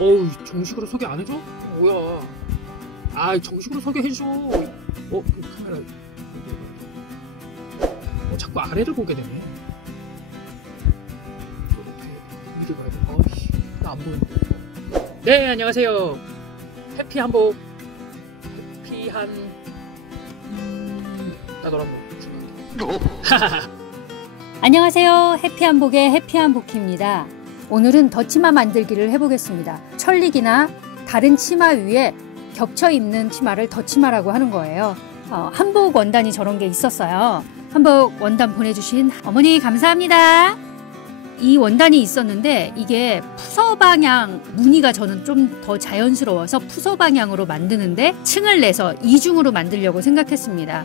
어우, 정식으로 소개 안 해줘? 뭐야? 아, 정식으로 소개해줘. 그 카메라. 자꾸 아래를 보게 되네. 이렇게 위를 봐야 돼. 나 안 보이는데. 네, 안녕하세요. 해피한복. 해피한. 나 너랑 뭐 안녕하세요. 해피한복의 해피한복입니다. 오늘은 덧치마 만들기를 해보겠습니다. 천릭이나 다른 치마 위에 겹쳐 입는 치마를 덧치마라고 하는 거예요. 한복 원단이 저런 게 있었어요. 한복 원단 보내주신 어머니 감사합니다. 이 원단이 있었는데 이게 푸서 방향 무늬가 저는 좀 더 자연스러워서 푸서 방향으로 만드는데 층을 내서 이중으로 만들려고 생각했습니다.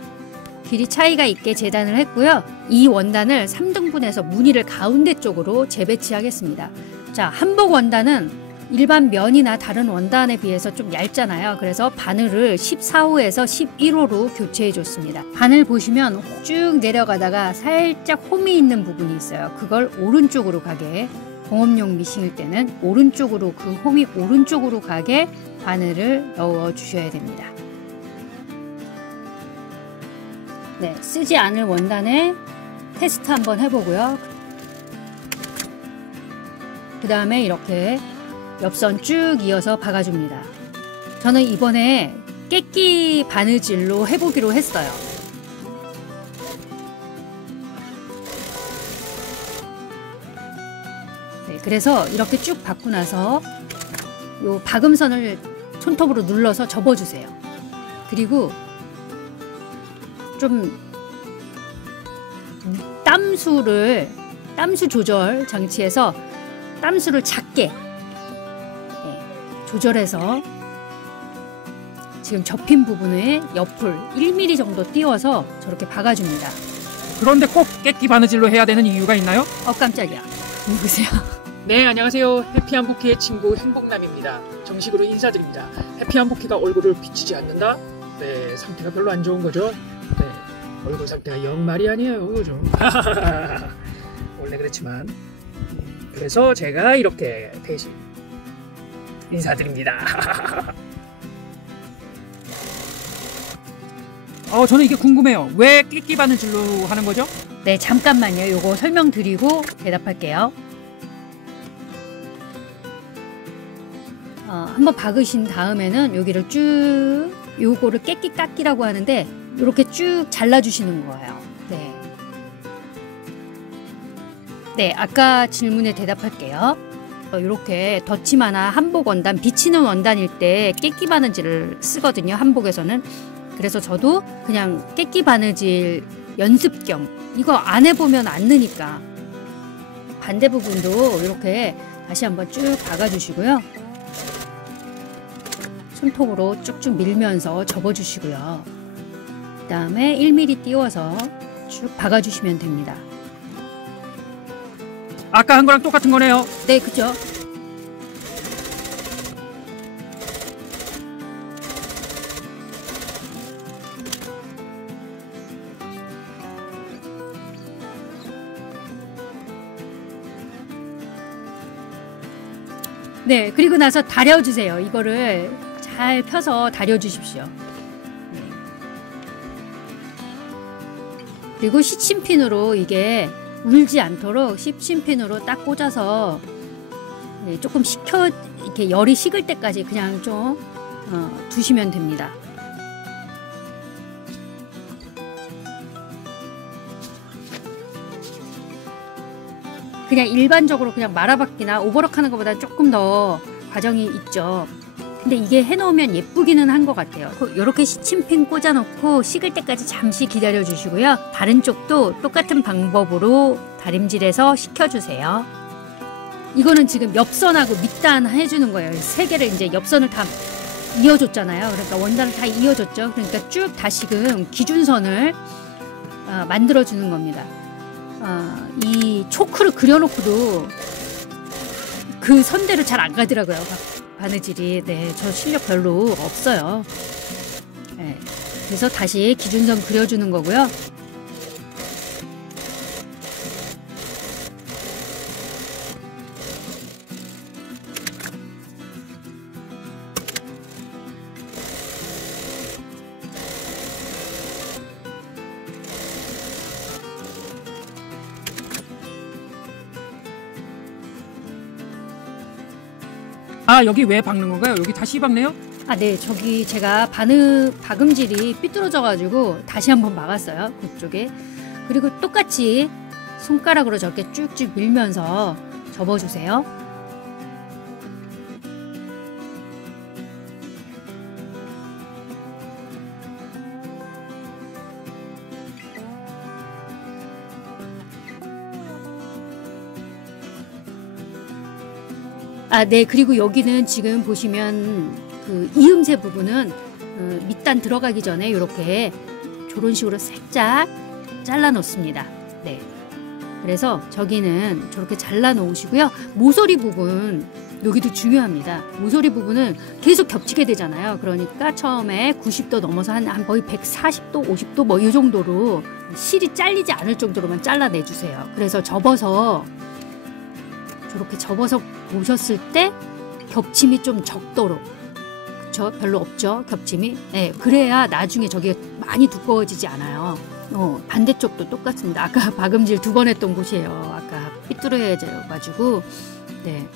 길이 차이가 있게 재단을 했고요. 이 원단을 3등분해서 무늬를 가운데 쪽으로 재배치하겠습니다. 자, 한복 원단은 일반 면이나 다른 원단에 비해서 좀 얇잖아요. 그래서 바늘을 14호에서 11호로 교체해 줬습니다. 바늘 보시면 쭉 내려가다가 살짝 홈이 있는 부분이 있어요. 그걸 오른쪽으로 가게, 공업용 미싱일 때는 오른쪽으로, 그 홈이 오른쪽으로 가게 바늘을 넣어 주셔야 됩니다. 네, 쓰지 않을 원단에 테스트 한번 해보고요. 그 다음에 이렇게 옆선 쭉 이어서 박아줍니다. 저는 이번에 깨끼 바느질로 해보기로 했어요. 네, 그래서 이렇게 쭉 박고 나서 요 박음선을 손톱으로 눌러서 접어주세요. 그리고 좀 땀수 조절 장치에서 땀수를 작게 조절해서 지금 접힌 부분에 옆을 1mm 정도 띄워서 저렇게 박아줍니다. 그런데 꼭 깨끼 바느질로 해야 되는 이유가 있나요? 깜짝이야. 누구세요? 네, 안녕하세요. 해피한복희의 친구 행복남입니다. 정식으로 인사드립니다. 해피한복희가 얼굴을 비치지 않는다? 네, 상태가 별로 안 좋은 거죠? 네, 얼굴 상태가 영 말이 아니에요, 요즘. 원래 그렇지만. 그래서 제가 이렇게 대신 인사드립니다. 저는 이게 궁금해요. 왜 깨끼 바느질로 하는 거죠? 네, 잠깐만요. 요거 설명드리고 대답할게요. 한번 박으신 다음에는 여기를 쭉, 요거를 깨끼 깎기라고 하는데 이렇게 쭉 잘라주시는 거예요. 네, 아까 질문에 대답할게요. 이렇게 덧치마나 한복 원단, 비치는 원단일 때 깨끼 바느질을 쓰거든요, 한복에서는. 그래서 저도 그냥 깨끼 바느질 연습 겸, 이거 안 해보면 안 느니까 반대 부분도 이렇게 다시 한번 쭉 박아주시고요. 손톱으로 쭉쭉 밀면서 접어주시고요. 그 다음에 1mm 띄워서 쭉 박아주시면 됩니다. 아까 한 거랑 똑같은 거네요. 네, 그죠? 네, 그리고 나서 다려주세요. 이거를 잘 펴서 다려주십시오. 네. 그리고 시침핀으로 이게 울지 않도록 시침핀으로 딱 꽂아서 조금 이렇게 열이 식을 때까지 그냥 좀 두시면 됩니다. 그냥 일반적으로 그냥 말아박기나 오버럭 하는 것보다 조금 더 과정이 있죠. 근데 이게 해놓으면 예쁘기는 한 것 같아요. 이렇게 시침핀 꽂아놓고 식을 때까지 잠시 기다려 주시고요. 다른 쪽도 똑같은 방법으로 다림질해서 식혀주세요. 이거는 지금 옆선하고 밑단 해주는 거예요. 세 개를 이제 옆선을 다 이어줬잖아요. 그러니까 원단을 다 이어줬죠. 그러니까 쭉 다시금 기준선을 만들어주는 겁니다. 이 초크를 그려놓고도 그 선대로 잘 안 가더라고요. 바느질이. 네, 저 실력 별로 없어요. 네, 그래서 다시 기준선 그려주는 거고요. 아, 여기 왜 박는 건가요? 여기 다시 박네요? 아, 네. 저기 제가 박음질이 삐뚤어져가지고 다시 한번 막았어요. 그쪽에. 그리고 똑같이 손가락으로 저렇게 쭉쭉 밀면서 접어주세요. 아, 네. 그리고 여기는 지금 보시면 그 이음새 부분은 밑단 들어가기 전에 이렇게 저런 식으로 살짝 잘라 놓습니다. 네. 그래서 저기는 저렇게 잘라 놓으시고요. 모서리 부분 여기도 중요합니다. 모서리 부분은 계속 겹치게 되잖아요. 그러니까 처음에 90도 넘어서 한 거의 140도, 50도 뭐 이 정도로 실이 잘리지 않을 정도로만 잘라내 주세요. 그래서 접어서 저렇게 접어서 보셨을 때 겹침이 좀 적도록, 그쵸? 별로 없죠, 겹침이. 네, 그래야 나중에 저게 많이 두꺼워지지 않아요. 반대쪽도 똑같습니다. 아까 박음질 2번 했던 곳이에요. 아까 삐뚤어져가지고. 네.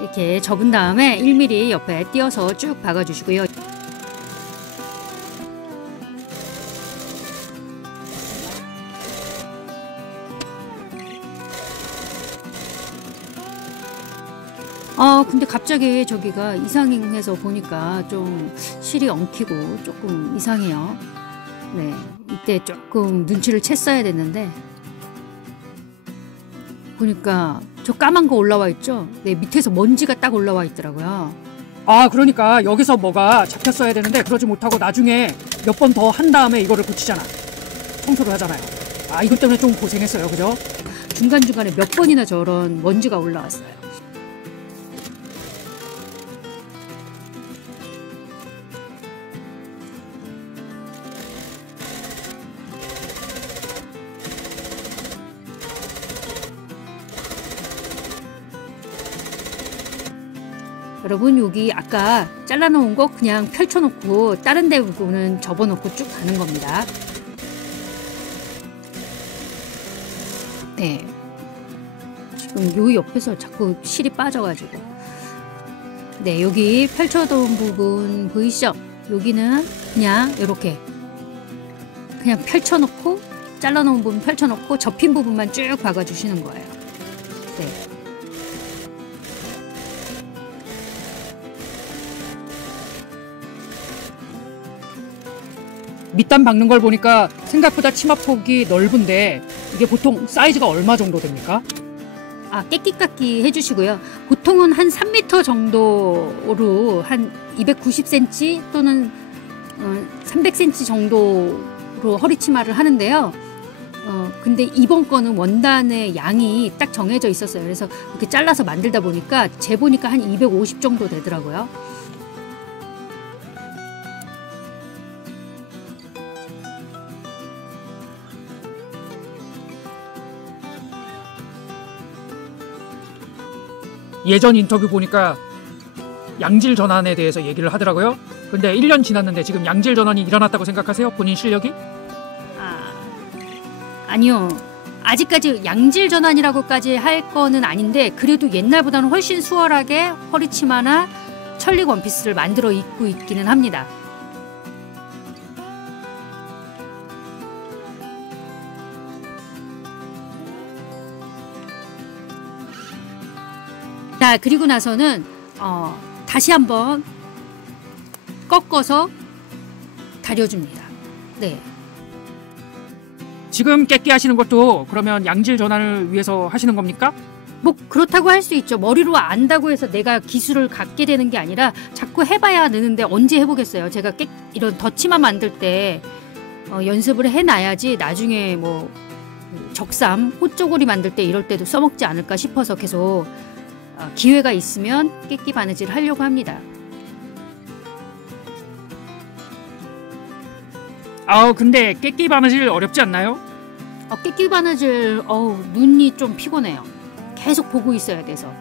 이렇게 접은 다음에 1mm 옆에 띄어서 쭉 박아주시고요. 근데 갑자기 저기가 이상해서 보니까 좀 실이 엉키고 조금 이상해요. 네, 이때 조금 눈치를 챘어야 됐는데 보니까 저 까만 거 올라와 있죠? 네, 밑에서 먼지가 딱 올라와 있더라고요. 아, 그러니까 여기서 뭐가 잡혔어야 되는데 그러지 못하고 나중에 몇 번 더 한 다음에 이거를 고치잖아. 청소를 하잖아요. 아, 이것 때문에 좀 고생했어요. 그죠? 중간중간에 몇 번이나 저런 먼지가 올라왔어요. 여러분, 여기 아까 잘라놓은 거 그냥 펼쳐놓고 다른 데 부분은 접어놓고 쭉 가는 겁니다. 네, 지금 요 옆에서 자꾸 실이 빠져가지고. 네, 여기 펼쳐놓은 부분 보이시죠? 여기는 그냥 이렇게 그냥 펼쳐놓고, 잘라놓은 부분 펼쳐놓고 접힌 부분만 쭉 박아주시는 거예요. 네. 밑단 박는 걸 보니까 생각보다 치마폭이 넓은데 이게 보통 사이즈가 얼마 정도 됩니까? 아, 깨끼깎이 해주시고요. 보통은 한 3m 정도로 한 290cm 또는 300cm 정도로 허리치마를 하는데요. 근데 이번 거는 원단의 양이 딱 정해져 있었어요. 그래서 이렇게 잘라서 만들다 보니까 재보니까 한 250 정도 되더라고요. 예전 인터뷰 보니까 양질 전환에 대해서 얘기를 하더라고요. 근데 1년 지났는데 지금 양질 전환이 일어났다고 생각하세요? 본인 실력이? 아니요. 아직까지 양질 전환이라고까지 할 거는 아닌데 그래도 옛날보다는 훨씬 수월하게 허리치마나 천릭 원피스를 만들어 입고 있기는 합니다. 자, 그리고 나서는 다시 한번 꺾어서 다려줍니다. 네. 지금 깨끼 하시는 것도 그러면 양질 전환을 위해서 하시는 겁니까? 뭐 그렇다고 할 수 있죠. 머리로 안다고 해서 내가 기술을 갖게 되는 게 아니라 자꾸 해봐야 느는데 언제 해보겠어요. 제가 이런 덧치마 만들 때 연습을 해놔야지 나중에 뭐 적삼, 호쪼고리 만들 때 이럴 때도 써먹지 않을까 싶어서 계속 기회가 있으면 깨끼 바느질을 하려고 합니다. 근데 깨끼 바느질 어렵지 않나요? 깨끼 바느질 눈이 좀 피곤해요. 계속 보고 있어야 돼서.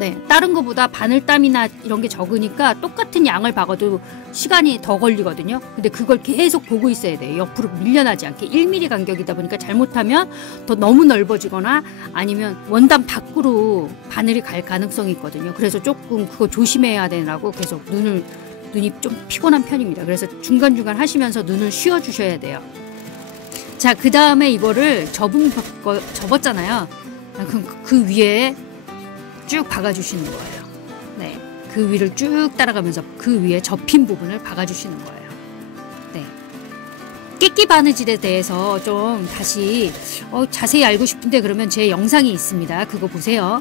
네, 다른 거보다 바늘땀이나 이런 게 적으니까 똑같은 양을 박아도 시간이 더 걸리거든요. 근데 그걸 계속 보고 있어야 돼요. 옆으로 밀려나지 않게. 1mm 간격이다 보니까 잘못하면 더 너무 넓어지거나 아니면 원단 밖으로 바늘이 갈 가능성이 있거든요. 그래서 조금 그거 조심해야 되라고 계속 눈이 좀 피곤한 편입니다. 그래서 중간중간 하시면서 눈을 쉬어주셔야 돼요. 자, 그 다음에 이거를 접었잖아요. 그럼 그 위에 쭉 박아주시는 거예요. 네, 그 위를 쭉 따라가면서 그 위에 접힌 부분을 박아주시는 거예요. 네, 깨끼 바느질에 대해서 좀 다시 자세히 알고 싶은데 그러면 제 영상이 있습니다. 그거 보세요.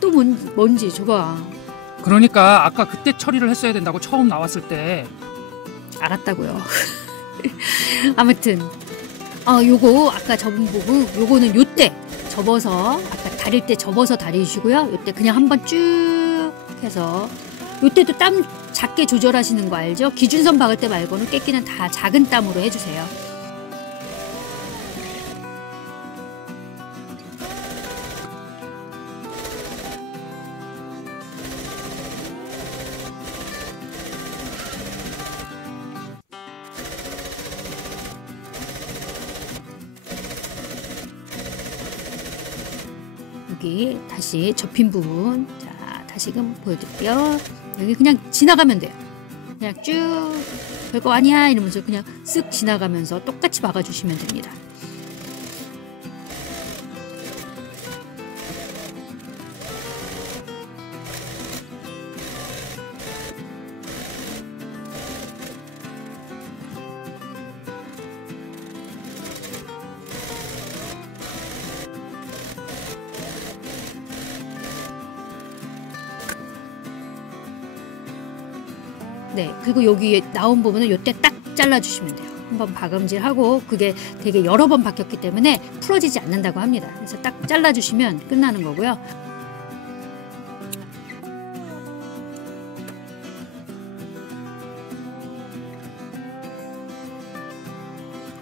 또 뭔지 줘봐. 그러니까 아까 그때 처리를 했어야 된다고 처음 나왔을 때. 알았다고요. 아무튼 요거 아까 접은 부분 요거는 요때 접어서 아까 다릴 때 접어서 다리시고요. 요때 그냥 한번 쭉 해서 요때도 땀 작게 조절하시는 거 알죠? 기준선 박을 때 말고는 깨끼는 다 작은 땀으로 해주세요. 여기 다시 접힌 부분, 자 다시금 보여드릴게요. 여기 그냥 지나가면 돼요. 그냥 쭉 별거 아니야 이러면서 그냥 쓱 지나가면서 똑같이 박아주시면 됩니다. 네, 그리고 여기 나온 부분은 요때 딱 잘라주시면 돼요. 한번 박음질하고 그게 되게 여러 번 박혔기 때문에 풀어지지 않는다고 합니다. 그래서 딱 잘라주시면 끝나는 거고요.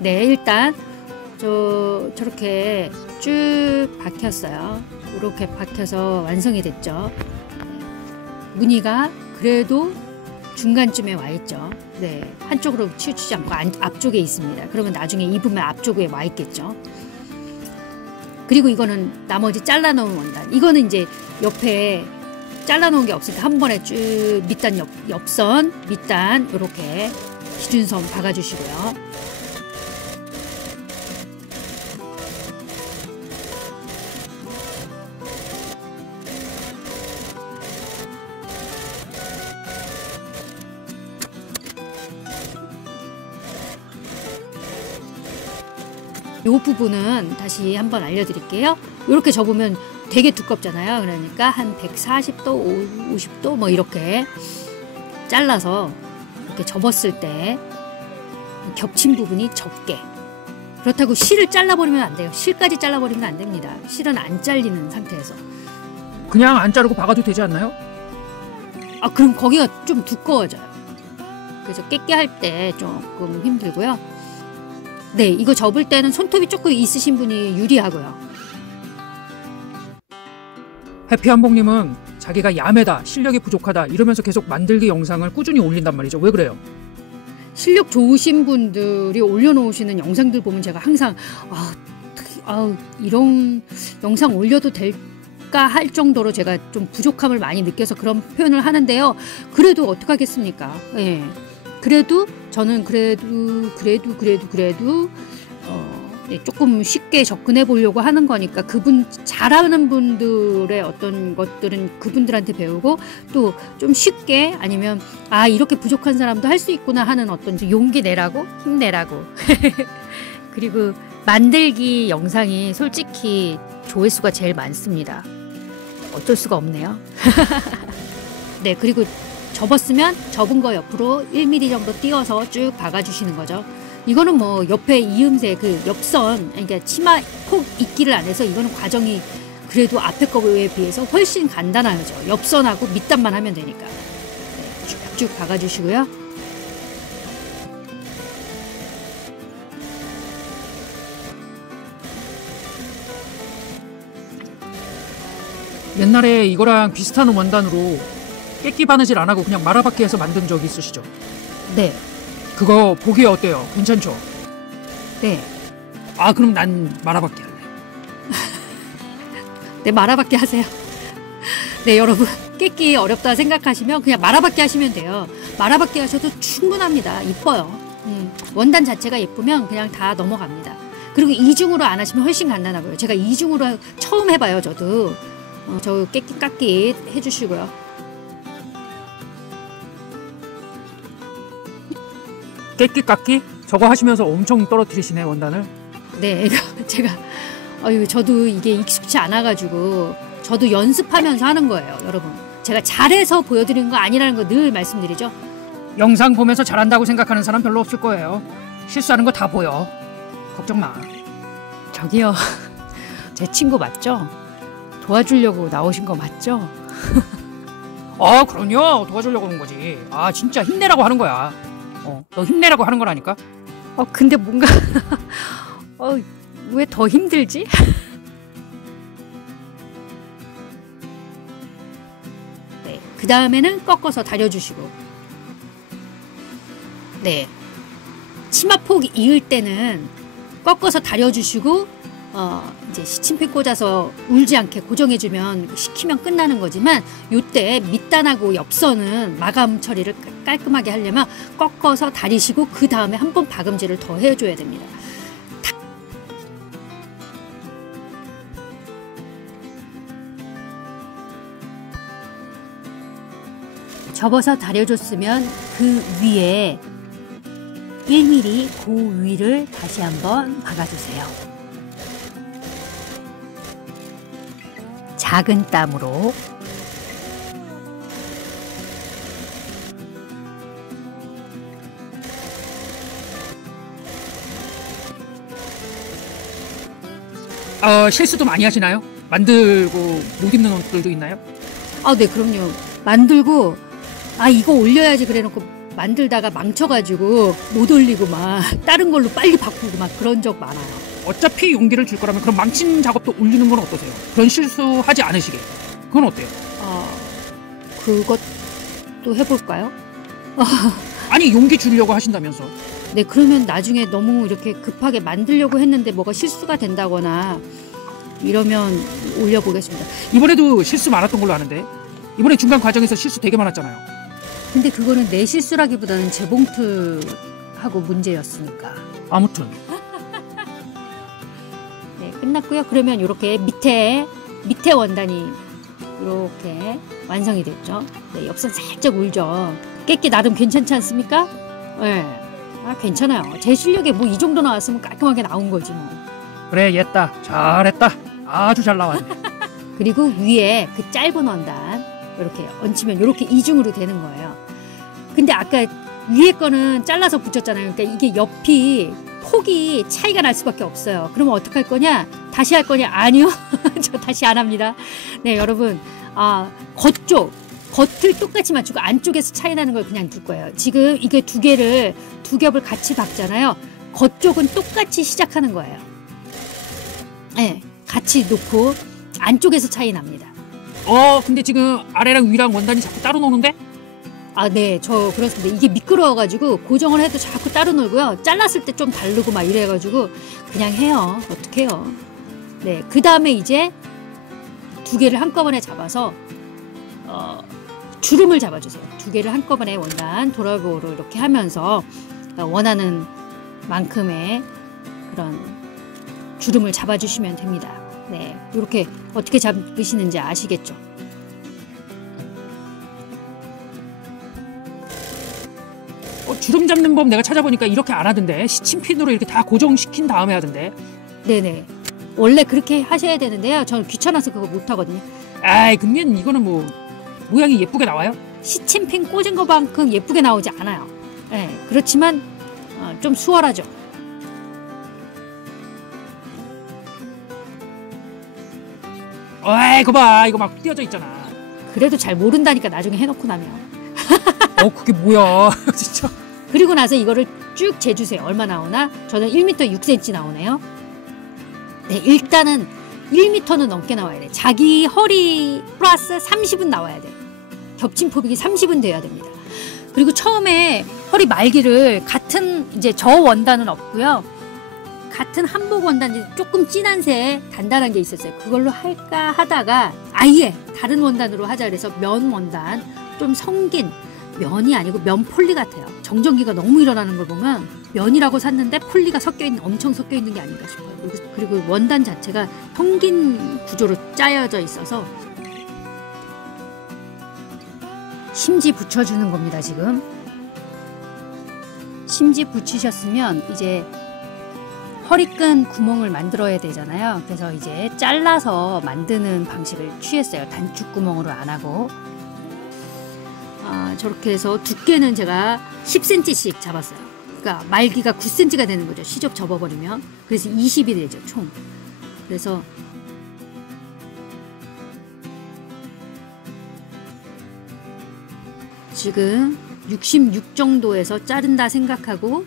네, 일단 저렇게 쭉 박혔어요. 이렇게 박혀서 완성이 됐죠. 무늬가 그래도 중간쯤에 와 있죠. 네, 한쪽으로 치우치지 않고 앞쪽에 있습니다. 그러면 나중에 입으면 앞쪽에 와 있겠죠. 그리고 이거는 나머지 잘라놓은 원단. 이거는 이제 옆에 잘라놓은 게 없으니까 한 번에 쭉 밑단 옆선, 밑단 이렇게 기준선 박아주시고요. 이 부분은 다시 한번 알려드릴게요. 이렇게 접으면 되게 두껍잖아요. 그러니까 한 140도, 50도 뭐 이렇게 잘라서 이렇게 접었을 때 겹친 부분이 적게. 그렇다고 실을 잘라버리면 안 돼요. 실까지 잘라버리면 안 됩니다. 실은 안 잘리는 상태에서. 그냥 안 자르고 박아도 되지 않나요? 그럼 거기가 좀 두꺼워져요. 그래서 깨끼 할 때 조금 힘들고요. 네, 이거 접을 때는 손톱이 조금 있으신 분이 유리하고요. 해피한복님은 자기가 야매다, 실력이 부족하다 이러면서 계속 만들기 영상을 꾸준히 올린단 말이죠. 왜 그래요? 실력 좋으신 분들이 올려놓으시는 영상들 보면 제가 항상 이런 영상 올려도 될까 할 정도로 제가 좀 부족함을 많이 느껴서 그런 표현을 하는데요. 그래도 어떡하겠습니까? 예. 그래도 저는 그래도 조금 쉽게 접근해 보려고 하는 거니까 그분 잘하는 분들의 어떤 것들은 그분들한테 배우고 또 좀 쉽게 아니면 이렇게 부족한 사람도 할 수 있구나 하는 어떤 용기 내라고 힘내라고 그리고 만들기 영상이 솔직히 조회수가 제일 많습니다. 어쩔 수가 없네요. 네, 그리고 접었으면 접은 거 옆으로 1mm 정도 띄워서 쭉 박아주시는 거죠. 이거는 뭐 옆에 이음새 그 옆선, 그러니까 치마 폭 있기를 안 해서 이거는 과정이 그래도 앞에 거에 비해서 훨씬 간단하죠. 옆선하고 밑단만 하면 되니까. 네, 쭉쭉 박아주시고요. 옛날에 이거랑 비슷한 원단으로 깨끼 바느질 안 하고 그냥 마라바퀴 해서 만든 적 있으시죠? 네. 그거 보기 어때요? 괜찮죠? 네. 아, 그럼 난 마라바퀴 할래. 네, 마라바퀴 하세요. 네, 여러분. 깨끼 어렵다 생각하시면 그냥 마라바퀴 하시면 돼요. 마라바퀴 하셔도 충분합니다. 이뻐요. 원단 자체가 예쁘면 그냥 다 넘어갑니다. 그리고 이중으로 안 하시면 훨씬 간단하고요. 제가 이중으로 처음 해봐요, 저도. 저 깨끼 깎기 해주시고요. 깨끼 깎기? 저거 하시면서 엄청 떨어뜨리시네, 원단을. 네, 제가 저도 이게 익숙치 않아가지고 저도 연습하면서 하는 거예요, 여러분. 제가 잘해서 보여드리는 거 아니라는 거 늘 말씀드리죠. 영상 보면서 잘한다고 생각하는 사람 별로 없을 거예요. 실수하는 거 다 보여. 걱정 마. 저기요, 제 친구 맞죠? 도와주려고 나오신 거 맞죠? 아, 그럼요. 도와주려고 하는 거지. 아, 진짜 힘내라고 하는 거야. 너 힘내라고 하는 거라니까. 근데 뭔가 왜 더 힘들지? 네, 그 다음에는 꺾어서 다려주시고. 네, 치마폭 이을 때는 꺾어서 다려주시고 이제 시침핀 꽂아서 울지 않게 고정해주면 식히면 끝나는 거지만 요때 밑단하고 옆선은 마감 처리를 깔끔하게 하려면 꺾어서 다리시고 그 다음에 한 번 박음질을 더 해줘야 됩니다. 접어서 다려줬으면 그 위에 1mm 그 위를 다시 한번 박아주세요. 작은 땀으로 실수도 많이 하시나요? 만들고 못 입는 옷들도 있나요? 네, 그럼요. 만들고 이거 올려야지 그래놓고 만들다가 망쳐가지고 못 올리고 막 다른 걸로 빨리 바꾸고 막 그런 적 많아요. 어차피 용기를 줄 거라면 그럼 망친 작업도 올리는 건 어떠세요? 그런 실수하지 않으시게. 그건 어때요? 그것도 해볼까요? 아니, 용기 주려고 하신다면서. 네, 그러면 나중에 너무 이렇게 급하게 만들려고 했는데 뭐가 실수가 된다거나 이러면 올려보겠습니다. 이번에도 실수 많았던 걸로 아는데. 이번에 중간 과정에서 실수 되게 많았잖아요. 근데 그거는 내 실수라기보다는 재봉틀하고 문제였으니까. 아무튼. 네, 끝났고요. 그러면 이렇게 밑에 원단이 이렇게 완성이 됐죠. 네, 옆선 살짝 울죠. 깨끼 나름 괜찮지 않습니까? 네. 괜찮아요. 제 실력에 뭐 이 정도 나왔으면 깔끔하게 나온 거지 뭐. 그래, 옛다. 잘했다. 아주 잘 나왔네. 그리고 위에 그 짧은 원단 이렇게 얹히면 이렇게 이중으로 되는 거예요. 근데 아까 위에 거는 잘라서 붙였잖아요. 그러니까 이게 옆이 폭이 차이가 날 수밖에 없어요. 그러면 어떡할 거냐? 다시 할 거냐? 아니요. 저 다시 안 합니다. 네, 여러분. 겉을 똑같이 맞추고 안쪽에서 차이 나는 걸 그냥 둘 거예요. 지금 이게 두 겹을 같이 박잖아요. 겉쪽은 똑같이 시작하는 거예요. 네, 같이 놓고 안쪽에서 차이 납니다. 근데 지금 아래랑 위랑 원단이 자꾸 따로 노는데? 네, 저 그렇습니다. 이게 미끄러워가지고 고정을 해도 자꾸 따로 놀고요. 잘랐을 때 좀 다르고 막 이래가지고 그냥 해요. 어떡해요. 네, 그 다음에 이제 두 개를 한꺼번에 잡아서 주름을 잡아주세요. 두 개를 한꺼번에 원단 도라고로 이렇게 하면서 원하는 만큼의 그런 주름을 잡아주시면 됩니다. 네, 이렇게 어떻게 잡으시는지 아시겠죠? 주름 잡는 법 내가 찾아보니까 이렇게 안 하던데. 시침핀으로 이렇게 다 고정시킨 다음에 하던데. 네네. 원래 그렇게 하셔야 되는데요. 저는 귀찮아서 그거 못하거든요. 그러면 이거는 뭐 모양이 예쁘게 나와요? 시침핀 꽂은 것만큼 예쁘게 나오지 않아요. 네, 그렇지만 좀 수월하죠. 어이, 그거 봐. 이거 막 띄어져 있잖아. 그래도 잘 모른다니까 나중에 해놓고 나면. 그게 뭐야. 진짜. 그리고 나서 이거를 쭉 재주세요. 얼마 나오나? 저는 1m 6cm 나오네요. 네, 일단은 1m는 넘게 나와야 돼. 자기 허리 플러스 30은 나와야 돼. 겹친 포빅이 30은 돼야 됩니다. 그리고 처음에 허리 말기를 같은 이제 저 원단은 없고요. 같은 한복 원단 조금 진한 색 단단한 게 있었어요. 그걸로 할까 하다가 아예 다른 원단으로 하자 그래서 면 원단 좀 성긴 면이 아니고 면 폴리 같아요. 정전기가 너무 일어나는 걸 보면 면이라고 샀는데 폴리가 엄청 섞여 있는 게 아닌가 싶어요. 그리고 원단 자체가 성긴 구조로 짜여져 있어서 심지 붙여주는 겁니다. 지금 심지 붙이셨으면 이제 허리끈 구멍을 만들어야 되잖아요. 그래서 이제 잘라서 만드는 방식을 취했어요. 단축 구멍으로 안 하고. 저렇게 해서 두께는 제가 10cm씩 잡았어요. 그러니까 말기가 9cm가 되는 거죠. 시접 접어버리면. 그래서 20이 되죠. 총. 그래서 지금 66 정도에서 자른다 생각하고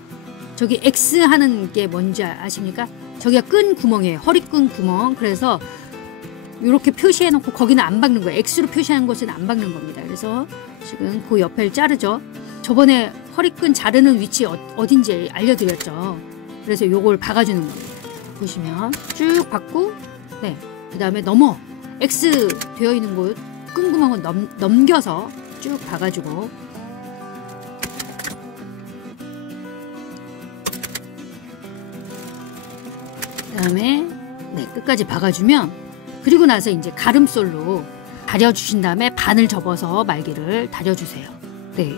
저기 X 하는 게 뭔지 아십니까? 저기가 끈 구멍이에요. 허리끈 구멍. 그래서 이렇게 표시해놓고 거기는 안 박는 거예요. X로 표시한 곳은 안 박는 겁니다. 그래서 지금 그 옆에를 자르죠. 저번에 허리끈 자르는 위치 어딘지 알려드렸죠. 그래서 요걸 박아주는 겁니다. 보시면 쭉 박고 네, 그 다음에 X 되어 있는 곳 끈 구멍은 넘겨서 쭉 박아주고 그 다음에 네, 끝까지 박아주면 그리고 나서 이제 가름솔로 다려주신 다음에 반을 접어서 말기를 다려주세요. 네,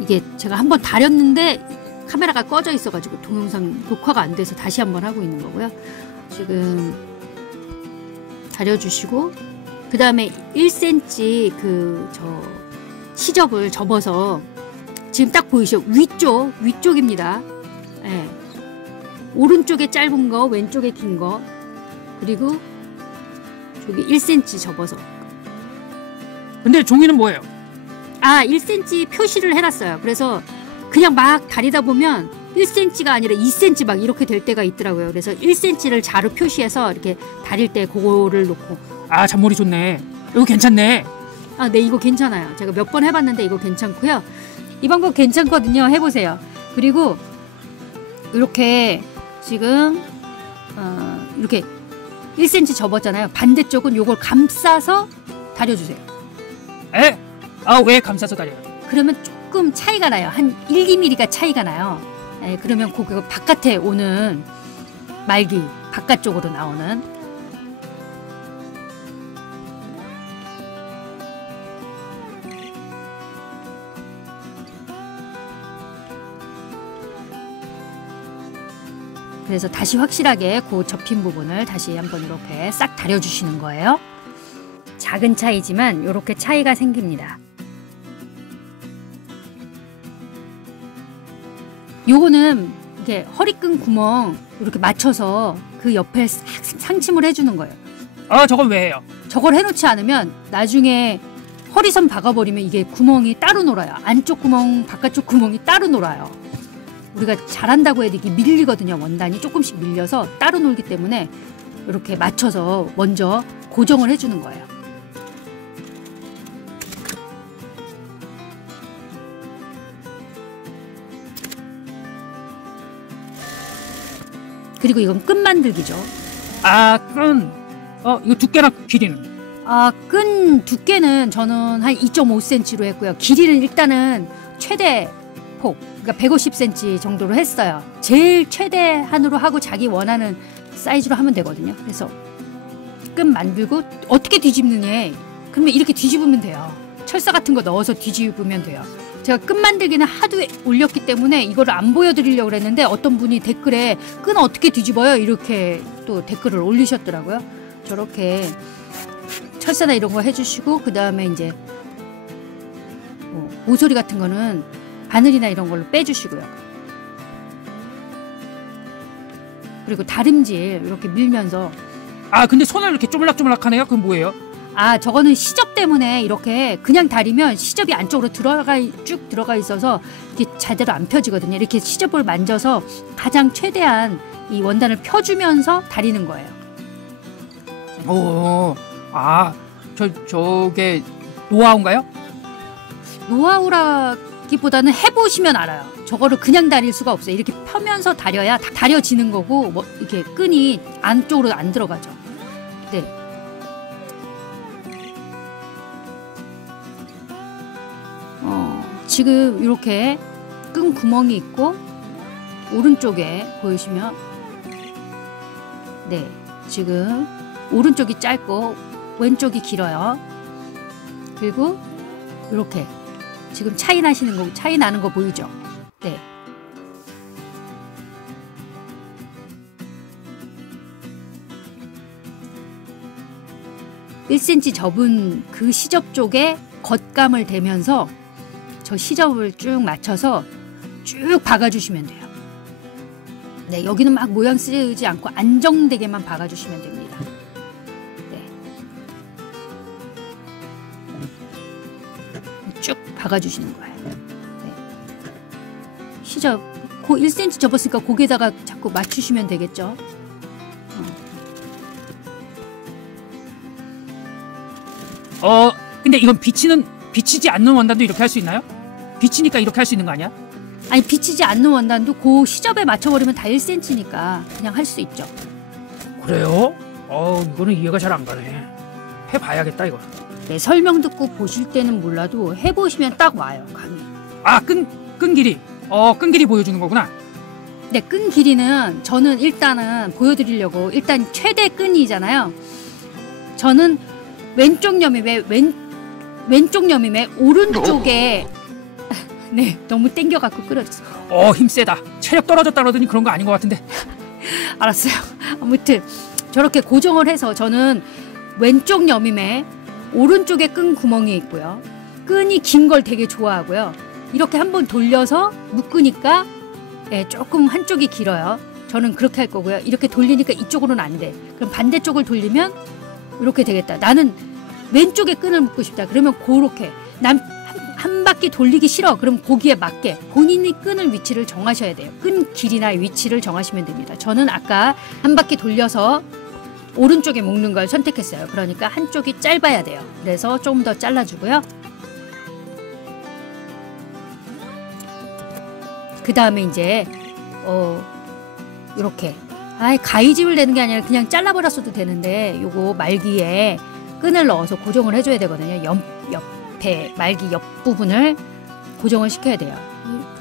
이게 제가 한번 다렸는데 카메라가 꺼져 있어가지고 동영상 녹화가 안 돼서 다시 한번 하고 있는 거고요. 지금 다려주시고 그 다음에 1cm 저 시접을 접어서 지금 딱 보이시죠? 위쪽입니다. 네. 오른쪽에 짧은 거, 왼쪽에 긴 거, 그리고 저기 1cm 접어서. 근데 종이는 뭐예요? 1cm 표시를 해놨어요. 그래서 그냥 막 다리다 보면 1cm가 아니라 2cm 막 이렇게 될 때가 있더라고요. 그래서 1cm를 자로 표시해서 이렇게 다릴 때 그거를 놓고. 잔머리 좋네. 이거 괜찮네. 네, 이거 괜찮아요. 제가 몇 번 해봤는데 이거 괜찮고요. 이 방법 괜찮거든요. 해보세요. 그리고 이렇게 지금 이렇게 1cm 접었잖아요. 반대쪽은 요걸 감싸서 다려주세요. 왜 감싸서 다려요? 그러면 조금 차이가 나요. 한 1, 2mm가 차이가 나요. 그러면 그거 바깥에 오는 말기 바깥쪽으로 나오는 그래서 다시 확실하게 그 접힌 부분을 다시 한번 이렇게 싹 다려주시는 거예요. 작은 차이지만 이렇게 차이가 생깁니다. 요거는 이렇게 허리끈 구멍 이렇게 맞춰서 그 옆에 상침을 해주는 거예요. 저건 왜 해요? 저걸 해놓지 않으면 나중에 허리선 박아버리면 이게 구멍이 따로 놀아요. 안쪽 구멍, 바깥쪽 구멍이 따로 놀아요. 우리가 잘한다고 해도 이게 밀리거든요. 원단이 조금씩 밀려서 따로 놀기 때문에 이렇게 맞춰서 먼저 고정을 해주는 거예요. 그리고 이건 끈 만들기죠. 끈. 이거 두께랑 길이는? 끈 두께는 저는 한 2.5cm로 했고요. 길이는 일단은 최대 폭, 그러니까 150cm 정도로 했어요. 제일 최대한으로 하고 자기 원하는 사이즈로 하면 되거든요. 그래서 끈 만들고 어떻게 뒤집느냐? 그러면 이렇게 뒤집으면 돼요. 철사 같은 거 넣어서 뒤집으면 돼요. 제가 끈 만들기는 하도 올렸기 때문에 이거를 안 보여드리려고 그랬는데 어떤 분이 댓글에 끈 어떻게 뒤집어요? 이렇게 또 댓글을 올리셨더라고요. 저렇게 철사나 이런 거 해주시고 그 다음에 이제 모서리 같은 거는 바늘이나 이런 걸로 빼주시고요. 그리고 다림질 이렇게 밀면서 아 근데 손을 이렇게 쪼물락쪼물락하네요. 그건 뭐예요? 아, 저거는 시접 때문에 이렇게 그냥 다리면 시접이 안쪽으로 쭉 들어가 있어서 이게 제대로 안 펴지거든요. 이렇게 시접을 만져서 가장 최대한 이 원단을 펴주면서 다리는 거예요. 오, 아, 저게 노하우인가요? 노하우라기보다는 해보시면 알아요. 저거를 그냥 다릴 수가 없어요. 이렇게 펴면서 다려야 다려지는 거고, 뭐 이렇게 끈이 안쪽으로 안 들어가죠. 네. 지금 이렇게 끈 구멍이 있고, 오른쪽에 보이시면, 네, 지금 오른쪽이 짧고 왼쪽이 길어요. 그리고 이렇게 지금 차이 나는 거 보이죠? 네. (1cm) 접은 그 시접 쪽에 겉감을 대면서 저 시접을 쭉 맞춰서 쭉 박아주시면 돼요. 네, 여기는 막 모양 쓰지 않고 안정되게만 박아주시면 됩니다. 네. 쭉 박아주시는 거예요. 네. 시접, 1cm 접었으니까 거기에다가 자꾸 맞추시면 되겠죠. 근데 이건 비치지 않는 원단도 이렇게 할 수 있나요? 비치니까 이렇게 할 수 있는 거 아니야? 아니, 비치지 않는 원단도 그 시접에 맞춰버리면 다 1cm니까 그냥 할 수 있죠. 그래요? 이거는 이해가 잘 안 가네. 해봐야겠다 이거. 네, 설명 듣고 보실 때는 몰라도 해보시면 딱 와요, 감이. 아, 끈 길이. 끈 길이 보여주는 거구나. 네, 끈 길이는 저는 일단은 보여드리려고 일단 최대 끈이잖아요. 저는 왼쪽 여밈에 오른쪽에 네, 너무 땡겨갖고 끌어졌어. 힘 세다. 체력 떨어졌다 그러더니 그런 거 아닌 것 같은데. 알았어요. 아무튼 저렇게 고정을 해서 저는 왼쪽 여밈에 오른쪽에 끈 구멍이 있고요. 끈이 긴 걸 되게 좋아하고요. 이렇게 한번 돌려서 묶으니까 조금 한쪽이 길어요. 저는 그렇게 할 거고요. 이렇게 돌리니까 이쪽으로는 안 돼. 그럼 반대쪽을 돌리면 이렇게 되겠다. 나는 왼쪽에 끈을 묶고 싶다. 그러면 그렇게 한 바퀴 돌리기 싫어. 그럼 거기에 맞게 본인이 끈을 위치를 정하셔야 돼요. 끈 길이나 위치를 정하시면 됩니다. 저는 아까 한 바퀴 돌려서 오른쪽에 묶는 걸 선택했어요. 그러니까 한쪽이 짧아야 돼요. 그래서 좀 더 잘라주고요. 그 다음에 이제 이렇게 가위집을 내는 게 아니라 그냥 잘라버렸어도 되는데 요거 말기에 끈을 넣어서 고정을 해줘야 되거든요. 옆에 말기 옆 부분을 고정을 시켜야 돼요.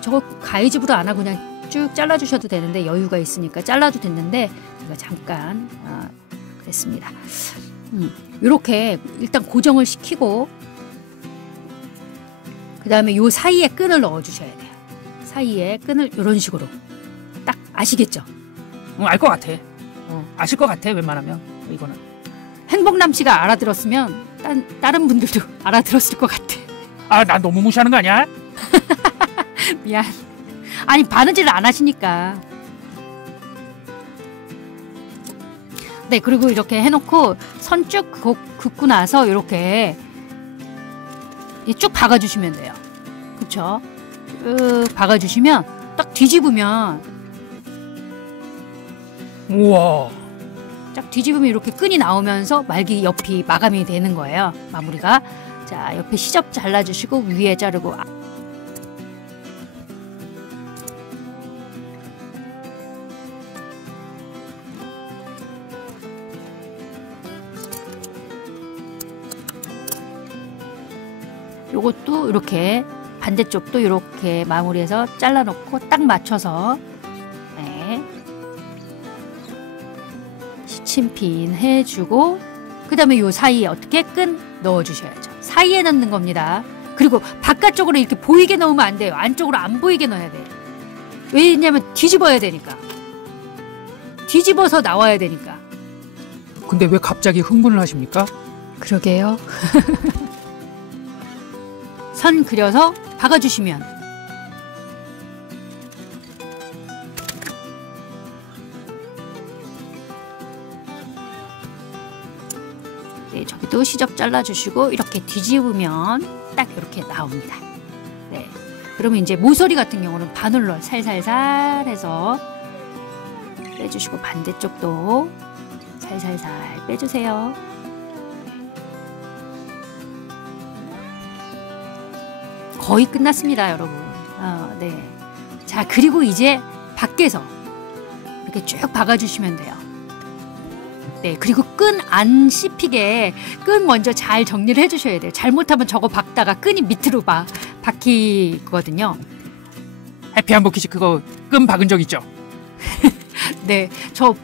저거 가위집으로 안 하고 그냥 쭉 잘라주셔도 되는데 여유가 있으니까 잘라도 됐는데 제가 잠깐 그랬습니다. 이렇게 일단 고정을 시키고 그 다음에 요 사이에 끈을 넣어주셔야 돼요. 사이에 끈을 이런 식으로 딱 아시겠죠? 알 것 같아. 아실 것 같아 웬만하면 이거는. 행복남 씨가 알아들었으면 다른 분들도 알아들었을 것 같아. 난 너무 무시하는 거 아니야? 미안. 아니 바느질을 안 하시니까. 네, 그리고 이렇게 해놓고 선 쭉 긋고 나서 이렇게 쭉 박아주시면 돼요. 그쵸? 쭉 박아주시면 딱 뒤집으면 우와. 딱 뒤집으면 이렇게 끈이 나오면서 말기 옆이 마감이 되는 거예요. 마무리가. 자, 옆에 시접 잘라주시고 위에 자르고 요것도 이렇게 반대쪽도 이렇게 마무리해서 잘라놓고 딱 맞춰서 시침핀 해주고 그 다음에 요 사이에 어떻게 끈 넣어주셔야죠. 사이에 넣는 겁니다. 그리고 바깥쪽으로 이렇게 보이게 넣으면 안 돼요. 안쪽으로 안 보이게 넣어야 돼요. 왜냐면 뒤집어야 되니까. 뒤집어서 나와야 되니까. 근데 왜 갑자기 흥분을 하십니까? 그러게요. 선 그려서 박아주시면 이것도 시접 잘라주시고 이렇게 뒤집으면 딱 이렇게 나옵니다. 네. 그러면 이제 모서리 같은 경우는 바늘로 살살살 해서 빼주시고 반대쪽도 살살살 빼주세요. 거의 끝났습니다, 여러분. 네. 자, 그리고 이제 밖에서 이렇게 쭉 박아주시면 돼요. 네, 그리고 끈 안 씹히게 끈 먼저 잘 정리를 해주셔야 돼요. 잘못하면 저거 박다가 끈이 밑으로 박히거든요. 해피한복희 씨 그거 끈 박은 적 있죠? 네, 저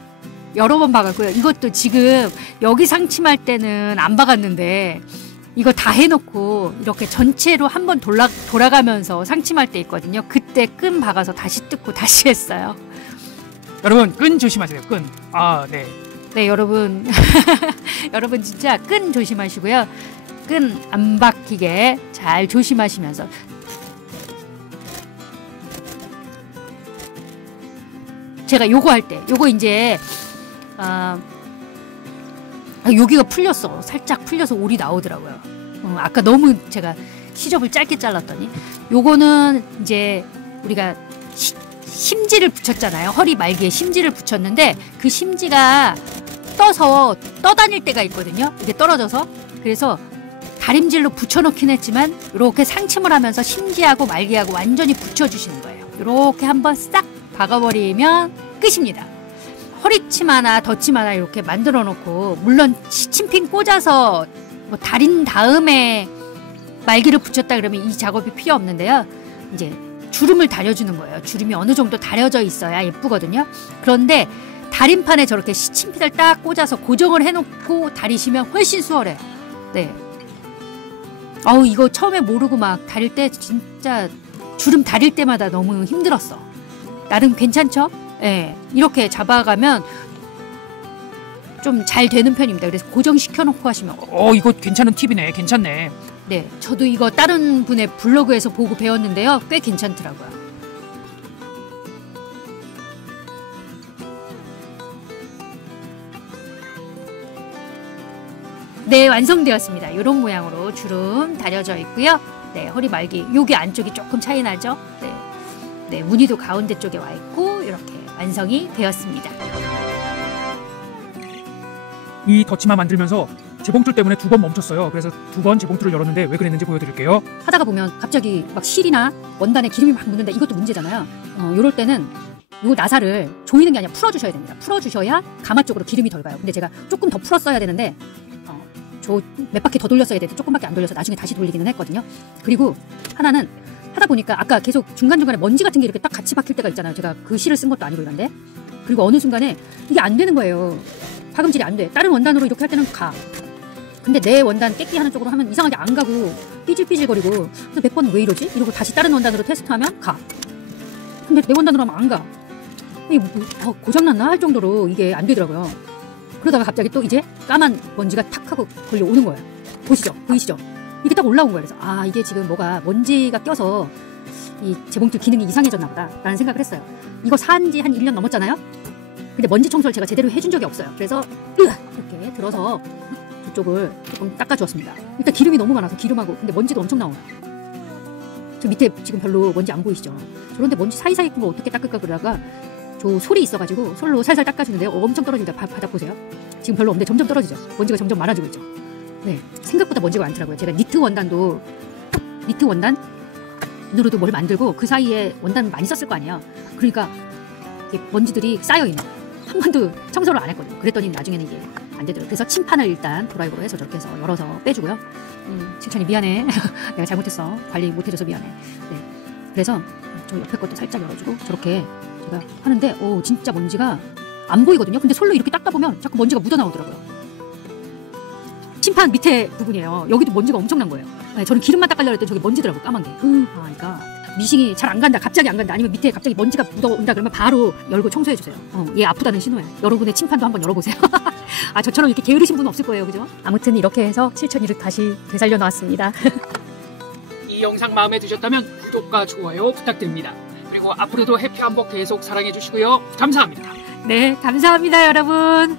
여러 번 박았고요. 이것도 지금 여기 상침할 때는 안 박았는데 이거 다 해놓고 이렇게 전체로 한번 돌아가면서 상침할 때 있거든요. 그때 끈 박아서 다시 뜯고 다시 했어요. 여러분 끈 조심하세요. 끈. 네. 네, 여러분. 여러분 진짜 끈 조심하시고요. 끈 안 박히게 잘 조심하시면서. 제가 요거 할 때, 요거 이제 여기가 풀렸어. 살짝 풀려서 올이 나오더라고요. 아까 너무 제가 시접을 짧게 잘랐더니 요거는 이제 우리가 심지를 붙였잖아요. 허리 말기에 심지를 붙였는데 그 심지가 떠서 떠다닐 때가 있거든요. 이게 떨어져서. 그래서 다림질로 붙여놓긴 했지만 이렇게 상침을 하면서 심지하고 말기하고 완전히 붙여주시는 거예요. 이렇게 한번 싹 박아버리면 끝입니다. 허리치마나 덧치마나 이렇게 만들어 놓고, 물론 시침핀 꽂아서 뭐 다린 다음에 말기를 붙였다 그러면 이 작업이 필요 없는데요. 이제 주름을 다려주는 거예요. 주름이 어느 정도 다려져 있어야 예쁘거든요. 그런데 다림판에 저렇게 시침핀을 딱 꽂아서 고정을 해놓고 다리시면 훨씬 수월해요. 네. 이거 처음에 모르고 막 다릴 때 진짜 주름 다릴 때마다 너무 힘들었어. 나름 괜찮죠? 네, 이렇게 잡아가면 좀 잘 되는 편입니다. 그래서 고정시켜놓고 하시면 이거 괜찮은 팁이네. 괜찮네. 네, 저도 이거 다른 분의 블로그에서 보고 배웠는데요. 꽤 괜찮더라고요. 네, 완성되었습니다. 이런 모양으로 주름 다려져 있고요. 네, 허리 말기 여기 안쪽이 조금 차이 나죠? 네, 무늬도 가운데 쪽에 와 있고 이렇게 완성이 되었습니다. 이 덧치마 만들면서 재봉틀 때문에 2번 멈췄어요. 그래서 2번 재봉틀을 열었는데 왜 그랬는지 보여드릴게요. 하다가 보면 갑자기 막 실이나 원단에 기름이 막 묻는데 이것도 문제잖아요. 요럴 때는 요 나사를 조이는 게 아니라 풀어주셔야 됩니다. 풀어주셔야 가마 쪽으로 기름이 덜 가요. 근데 제가 조금 더 풀었어야 되는데 몇 바퀴 더 돌렸어야 되는데 조금밖에 안 돌려서 나중에 다시 돌리기는 했거든요. 그리고 하나는 하다 보니까 아까 계속 중간중간에 먼지 같은 게 이렇게 딱 같이 박힐 때가 있잖아요. 제가 그 실을 쓴 것도 아니고 이런데. 그리고 어느 순간에 이게 안 되는 거예요. 파금질이 안 돼. 다른 원단으로 이렇게 할 때는 가. 근데 내 원단 깨끼 하는 쪽으로 하면 이상하게 안 가고 삐질삐질거리고, 그래서 100번 왜 이러지? 이러고 다시 다른 원단으로 테스트하면 가. 근데 내 원단으로 하면 안 가. 고장났나 할 정도로 이게 안 되더라고요. 그러다가 갑자기 또 이제 까만 먼지가 탁 하고 걸려오는 거예요. 보이시죠? 이게 딱 올라온 거예요. 그래서 이게 지금 뭐가 먼지가 껴서 이 재봉틀 기능이 이상해졌나 보다 라는 생각을 했어요. 이거 산 지 한 1년 넘었잖아요. 근데 먼지 청소를 제가 제대로 해준 적이 없어요. 그래서 이렇게 들어서 이쪽을 조금 닦아주었습니다. 일단 기름이 너무 많아서 기름하고, 근데 먼지도 엄청 나와요. 저 밑에 지금 별로 먼지 안 보이시죠? 저런데 먼지 사이사이 거 어떻게 닦을까 그러다가 저 솔이 있어가지고 솔로 살살 닦아주는데요. 엄청 떨어집니다. 바닥 보세요. 지금 별로 없는데 점점 떨어지죠. 먼지가 점점 많아지고 있죠. 네, 생각보다 먼지가 많더라고요. 제가 니트 원단으로도 뭘 만들고 그 사이에 원단 많이 썼을 거 아니에요. 그러니까 먼지들이 쌓여있는 거예요. 한 번도 청소를 안 했거든요. 그랬더니 나중에는 이게 안 되더라고요. 그래서 침판을 일단 드라이버로 해서 저렇게 해서 열어서 빼주고요. 칭찬이 미안해. 내가 잘못했어. 관리 못해줘서 미안해. 네, 그래서 저 옆에 것도 살짝 열어주고 저렇게 제가 하는데 진짜 먼지가 안 보이거든요. 근데 솔로 이렇게 닦다 보면 자꾸 먼지가 묻어나오더라고요. 침판 밑에 부분이에요. 여기도 먼지가 엄청난 거예요. 네, 저는 기름만 닦으려고 했더니 저기 먼지더라고, 까만 게. 그러니까 미싱이 잘 안 간다, 갑자기 안 간다, 아니면 밑에 갑자기 먼지가 묻어온다 그러면 바로 열고 청소해주세요. 얘 아프다는 신호예요. 여러분의 침판도 한번 열어보세요. 저처럼 이렇게 게으르신 분은 없을 거예요, 그죠? 아무튼 이렇게 해서 7,000일을 다시 되살려 놨습니다. 이 영상 마음에 드셨다면 구독과 좋아요 부탁드립니다. 그리고 앞으로도 해피한복 계속 사랑해 주시고요. 감사합니다. 네, 감사합니다, 여러분.